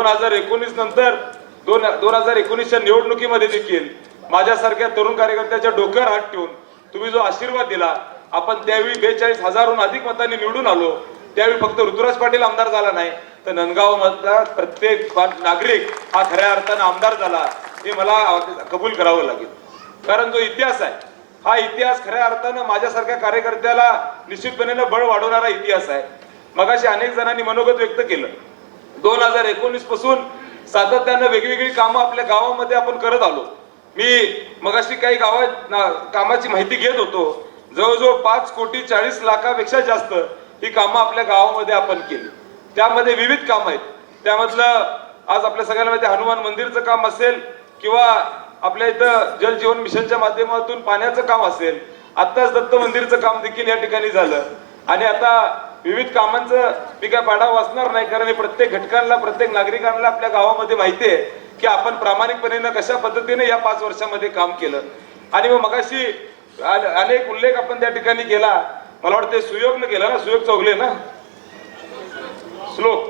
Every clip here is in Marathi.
दोन हजार एकोणीस नंतर दोन दोन हजार एकोणीसच्या निवडणुकीमध्ये देखील माझ्यासारख्या तरुण कार्यकर्त्याच्या डोक्यावर हात ठेवून तुम्ही जो आशीर्वाद दिला आपण त्यावेळी बेचाळीस हजारहून अधिक मतांनी निवडून आलो. त्यावेळी फक्त ऋतुराज पाटील आमदार झाला नाही तर नंदगाव मधला प्रत्येक नागरिक हा खऱ्या अर्थानं आमदार झाला हे मला कबूल करावं लागेल. कारण जो इतिहास आहे हा इतिहास खऱ्या अर्थानं माझ्यासारख्या कार्यकर्त्याला निश्चितपणे बळ वाढवणारा इतिहास आहे. मगाशी अनेक जणांनी मनोगत व्यक्त केलं. दोन हजार एकोणीसपासून सातत्यानं वेगवेगळी कामं आपल्या गावामध्ये आपण करत आलो. मी मगाशी काही गावात कामाची माहिती घेत होतो. जवळजवळ पाच कोटी चाळीस लाखापेक्षा जास्त ही कामं आपल्या गावामध्ये आपण केली. त्यामध्ये विविध कामं आहेत. त्यामधलं आज आपल्या सगळ्यांना माहिती हनुमान मंदिरचं काम असेल किंवा आपल्या इथं जल जीवन मिशनच्या माध्यमातून पाण्याचं काम असेल. आत्ताच दत्त मंदिरचं काम देखील या ठिकाणी झालं. आणि आता विविध कामांचं मी काय पाडा वाचणार नाही कारण हे प्रत्येक घटकांना प्रत्येक नागरिकांना आपल्या गावामध्ये माहिती आहे की आपण प्रामाणिकपणे कशा पद्धतीने या पाच वर्षामध्ये काम केलं. आणि मग मगाशी अनेक उल्लेख आपण त्या ठिकाणी केला. मला वाटतं सुयोगनं केला ना? सुयोग चौगले ना? श्लोक.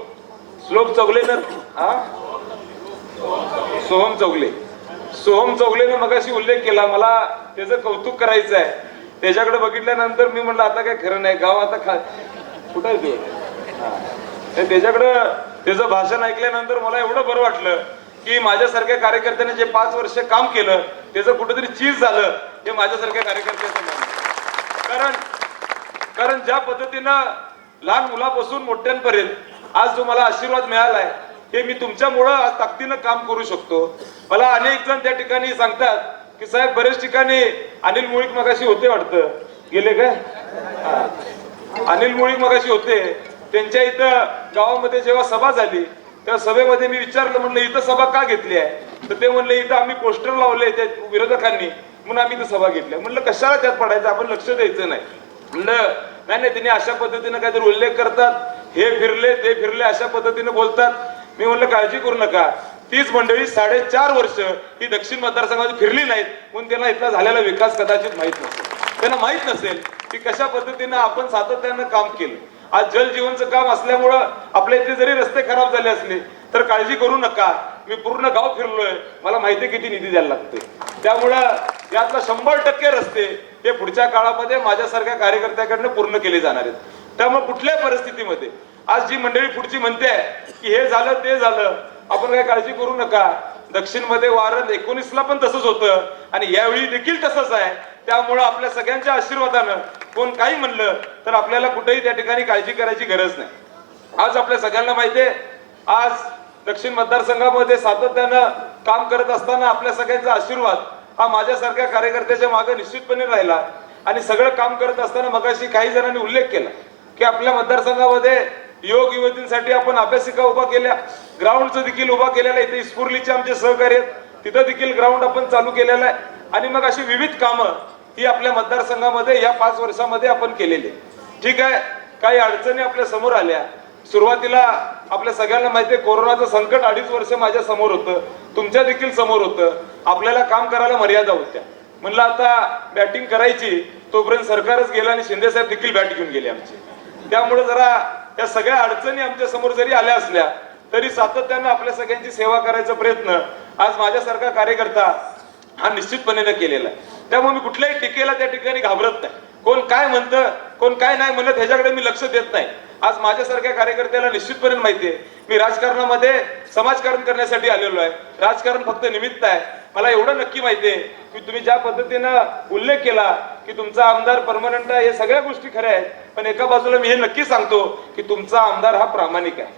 श्लोक चौगले ना हा? सोहम चौगले. सोहम चौगलेनं मगाशी उल्लेख केला. मला त्याचं कौतुक करायचं आहे त्याच्याकडे बघितल्यानंतर मी म्हणलं आता काय खरं नाही. गाव आता खा कुठं आहे ते? त्याच्याकडं त्याचं भाषण ऐकल्यानंतर मला एवढं बरं वाटलं की माझ्यासारख्या कार्यकर्त्याने जे पाच वर्ष काम केलं त्याचं कुठेतरी चीज झालं हे माझ्यासारख्या कार्यकर्त्याचं कारण कारण ज्या पद्धतीनं लहान मुलापासून मोठ्यांपर्यंत आज जो मला आशीर्वाद मिळालाय हे मी तुमच्यामुळं आज ताकदीनं काम करू शकतो. मला अनेक जण त्या ठिकाणी सांगतात की साहेब बरेच ठिकाणी अनिल मुळीक मगाशी होते वाटतं. गेले काय? अनिल मुळीक मगाशी होते. त्यांच्या इथं गावामध्ये जेव्हा सभा झाली त्या सभेमध्ये मी विचारलं म्हणलं इथं सभा का घेतली आहे? तर ते म्हणले इथं आम्ही पोस्टर लावले त्या विरोधकांनी म्हणून आम्ही इथं सभा घेतल्या म्हणलं कशाला त्यात पडायचं? आपण लक्ष द्यायचं नाही. म्हणलं नाही नाही त्यांनी अशा पद्धतीनं काहीतरी उल्लेख करतात. हे फिरले ते फिरले अशा पद्धतीने बोलतात. मी म्हणलं काळजी करू नका. तीच मंडळी साडेचार वर्ष ही दक्षिण मतदारसंघात फिरली नाहीत म्हणून त्यांना इथला झालेला विकास कदाचित माहीत नसेल. त्यांना माहीत नसेल की कशा पद्धतीनं आपण सातत्यानं काम केलं? आज जल जीवनचं काम असल्यामुळं आपल्या इथे जरी रस्ते खराब झाले असले तर काळजी करू नका. मी पूर्ण गाव फिरलोय. मला माहिती किती निधी द्यायला लागते. त्यामुळं यातला शंभर टक्के रस्ते हे पुढच्या काळामध्ये माझ्यासारख्या कार्यकर्त्याकडनं पूर्ण केले जाणार आहेत. त्यामुळे कुठल्या परिस्थितीमध्ये आज जी मंडळी पुढची म्हणते आहे की हे झालं ते झालं आपण काही काळजी करू नका. दक्षिणमध्ये वारण एकोणीसला पण तसंच होतं आणि यावेळी देखील तसंच आहे. त्यामुळं आपल्या सगळ्यांच्या आशीर्वादानं कोण काही म्हणलं तर आपल्याला कुठेही त्या ठिकाणी काळजी करायची गरज नाही. आज आपल्या सगळ्यांना माहितीये आज दक्षिण मतदारसंघामध्ये सातत्यानं काम करत असताना आपल्या सगळ्यांचा आशीर्वाद हा माझ्यासारख्या कार्यकर्त्याच्या मागे निश्चितपणे राहिला. आणि सगळं काम करत असताना मगाशी काही जणांनी उल्लेख केला की आपल्या मतदारसंघामध्ये योग युवतींसाठी आपण अभ्यासिका उभा केल्या ग्राउंडचं देखील उभा केलेलं आहे. इथे इस्फुर्लीचे आमचे सहकार्य आहेत. तिथं देखील ग्राउंड आपण चालू केलेलं आहे. आणि मग अशी विविध कामं ती आपल्या मतदारसंघामध्ये या पाच वर्षामध्ये आपण केलेली ठीक आहे? काही अडचणी आपल्यासमोर आल्या. सुरुवातीला आपल्या सगळ्यांना माहिती आहे कोरोनाचं संकट अडीच वर्ष माझ्यासमोर होतं. तुमच्या देखील समोर होतं. आपल्याला काम करायला मर्यादा होत्या. म्हणलं आता बॅटिंग करायची तोपर्यंत सरकारच गेलं आणि शिंदे साहेब देखील बॅट घेऊन गेले आमचे. त्यामुळे जरा या सगळ्या अडचणी आमच्यासमोर जरी आल्या असल्या तरी सातत्यानं आपल्या सगळ्यांची सेवा करायचा प्रयत्न आज माझ्यासारखा कार्यकर्ता हा निश्चितपणे केलेला आहे. त्यामुळे मी कुठल्याही टीकेला त्या ठिकाणी घाबरत नाही. कोण काय म्हणतं कोण काय नाही म्हणत ह्याच्याकडे मी लक्ष देत नाही. आज माझ्यासारख्या कार्यकर्त्याला निश्चितपणे माहिती आहे मी राजकारणामध्ये समाजकारण करण्यासाठी आलेलो आहे. राजकारण फक्त निमित्त आहे. मला एवढं नक्की माहिती आहे की तुम्ही ज्या पद्धतीनं उल्लेख केला की तुमचा आमदार परमनंट आहे हे सगळ्या गोष्टी खऱ्या आहेत. पण एका बाजूला मी हे नक्की सांगतो की तुमचा आमदार हा प्रामाणिक आहे.